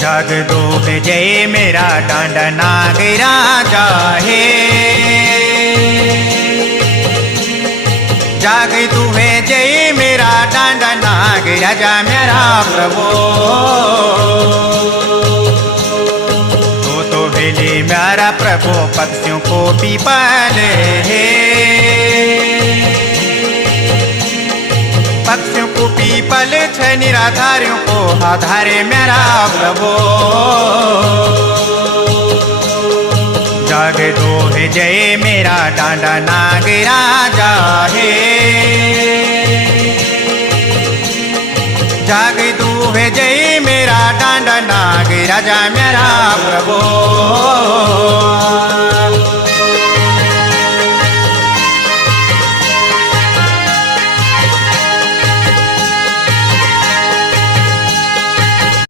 जग दो जय मेरा डांड नाग राजा है। जग तू है जय मेरा डांड नाग राजा मेरा प्रभु। तो वेले मेरा प्रभु पक्षियों को पीपल है। पक्षियों को पीपल छह निराधारियों को आधारे मेरा प्रभु। जग दो है जय मेरा डांडा नाग राजा है। जग दो है जय मेरा डांडा नाग राजा मेरा प्रभु।